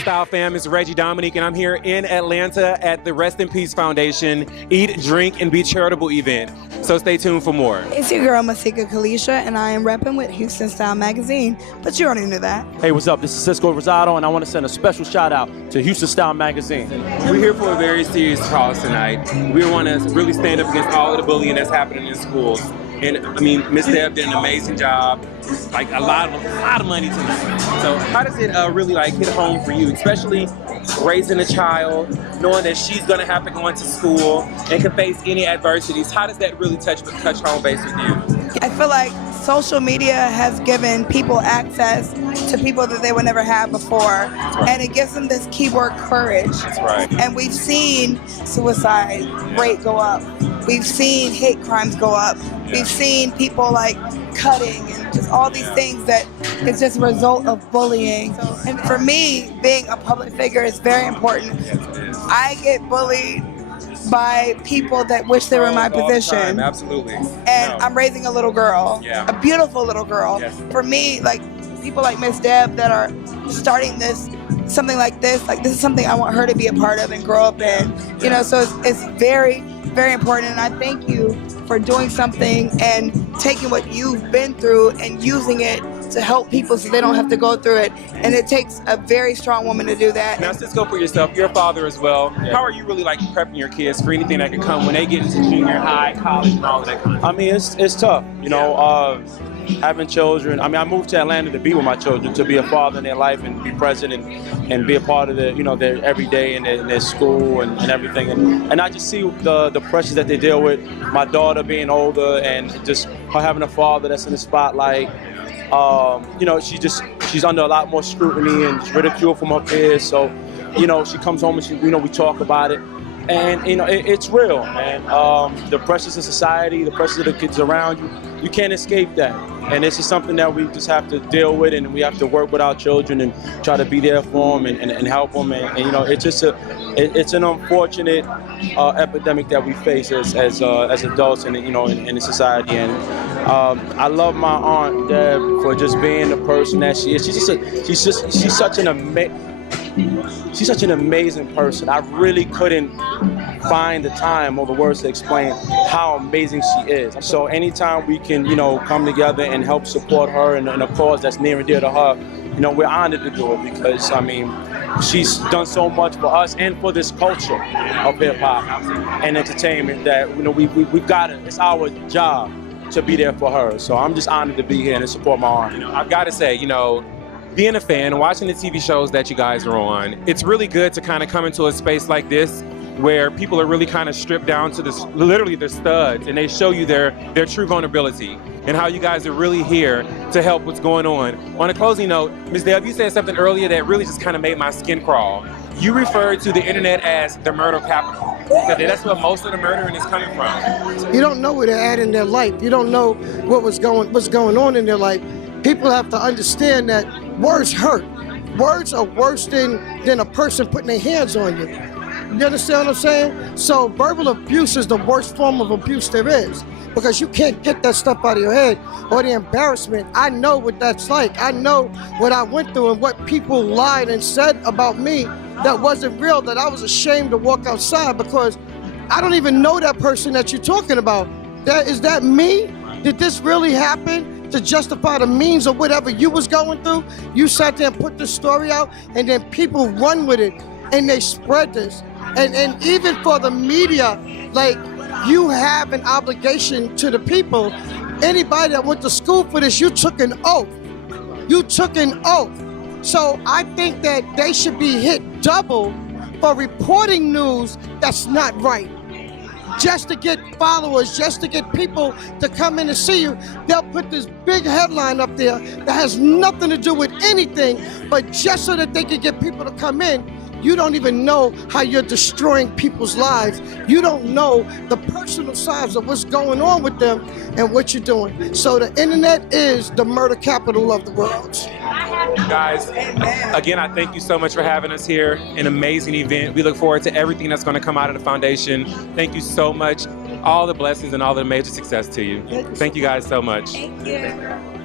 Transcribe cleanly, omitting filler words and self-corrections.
Style fam, it's Reggie Dominique, and I'm here in Atlanta at the Rest in Peace Foundation Eat, Drink, and Be Charitable event. So stay tuned for more. It's your girl Masika Kalyshya, and I am repping with Houston Style Magazine, but you already knew that. Hey, what's up? This is Cisco Rosada, and I want to send a special shout out to Houston Style Magazine. We're here for a very serious cause tonight. We want to really stand up against all of the bullying that's happening in schools. And I mean, Miss Deb did an amazing job, like a lot of money tonight. So how does it really like hit home for you, especially raising a child, knowing that she's gonna have to go into school and can face any adversities? How does that really touch home base with you? I feel like social media has given people access to people that they would never have before. Right. And it gives them this keyword courage. That's right. And we've seen suicide rate go up. We've seen hate crimes go up. We've seen people like cutting and just all these things that is just a result of bullying. And for me, being a public figure is very important. Yes, it is. I get bullied by people that wish they were in my All the position. time, absolutely. And I'm raising a little girl, a beautiful little girl. Yes. For me, like people like Miss Deb that are starting something like this is something I want her to be a part of and grow up in. You know, so it's very, very important. And I thank you for doing something and taking what you've been through and using it to help people so they don't have to go through it. And it takes a very strong woman to do that. Now, Cisco, for yourself, you're a father as well. How are you really like prepping your kids for anything that could come when they get into junior high, college, and all of that kind of stuff? I mean, it's tough, you know, having children. I mean, I moved to Atlanta to be with my children, to be a father in their life and be present and be a part of their, you know, their everyday and their school and everything. And I just see the pressures that they deal with. My daughter being older and just her having a father that's in the spotlight. You know, she's under a lot more scrutiny and ridicule from her peers. So, you know, she comes home and we talk about it. And, you know, it's real, man. The pressures of society, the pressures of the kids around you, you can't escape that. And this is something that we just have to deal with, and we have to work with our children and try to be there for them and help them. And you know, it's just it's an unfortunate epidemic that we face as adults and, you know, in the society. And I love my aunt Deb for just being the person that she is. She's such an amazing person. I really couldn't find the time or the words to explain how amazing she is. So anytime we can, you know, come together and help support her in a cause that's near and dear to her, you know, we're honored to do it because, I mean, she's done so much for us and for this culture of hip hop and entertainment that, you know, we've got it. It's our job to be there for her. So I'm just honored to be here and to support my aunt. You know, I've got to say, you know, being a fan, watching the TV shows that you guys are on, it's really good to kind of come into a space like this where people are really kind of stripped down to this, literally their studs, and they show you their true vulnerability and how you guys are really here to help what's going on. On a closing note, Ms. Deb, you said something earlier that really just kind of made my skin crawl. You referred to the internet as the murder capital. That's where most of the murdering is coming from. You don't know where they're at in their life. You don't know what's going on in their life. People have to understand that words hurt. Words are worse than a person putting their hands on you. You understand what I'm saying? So verbal abuse is the worst form of abuse there is because you can't get that stuff out of your head or the embarrassment. I know what that's like. I know what I went through and what people lied and said about me that wasn't real, that I was ashamed to walk outside because I don't even know that person that you're talking about. Is that me? Did this really happen? To justify the means of whatever you was going through, you sat there and put the story out, and then people run with it, and they spread this. And even for the media, like, you have an obligation to the people. Anybody that went to school for this, you took an oath. You took an oath. So I think that they should be hit double for reporting news that's not right. Just to get followers, just to get people to come in and see you, they'll put this big headline up there that has nothing to do with anything, but just so that they can get people to come in. You don't even know how you're destroying people's lives. You don't know the personal sides of what's going on with them and what you're doing. So the internet is the murder capital of the world. Guys, again, I thank you so much for having us here. An amazing event. We look forward to everything that's going to come out of the foundation. Thank you so much. All the blessings and all the major success to you. Thank you guys so much. Thank you.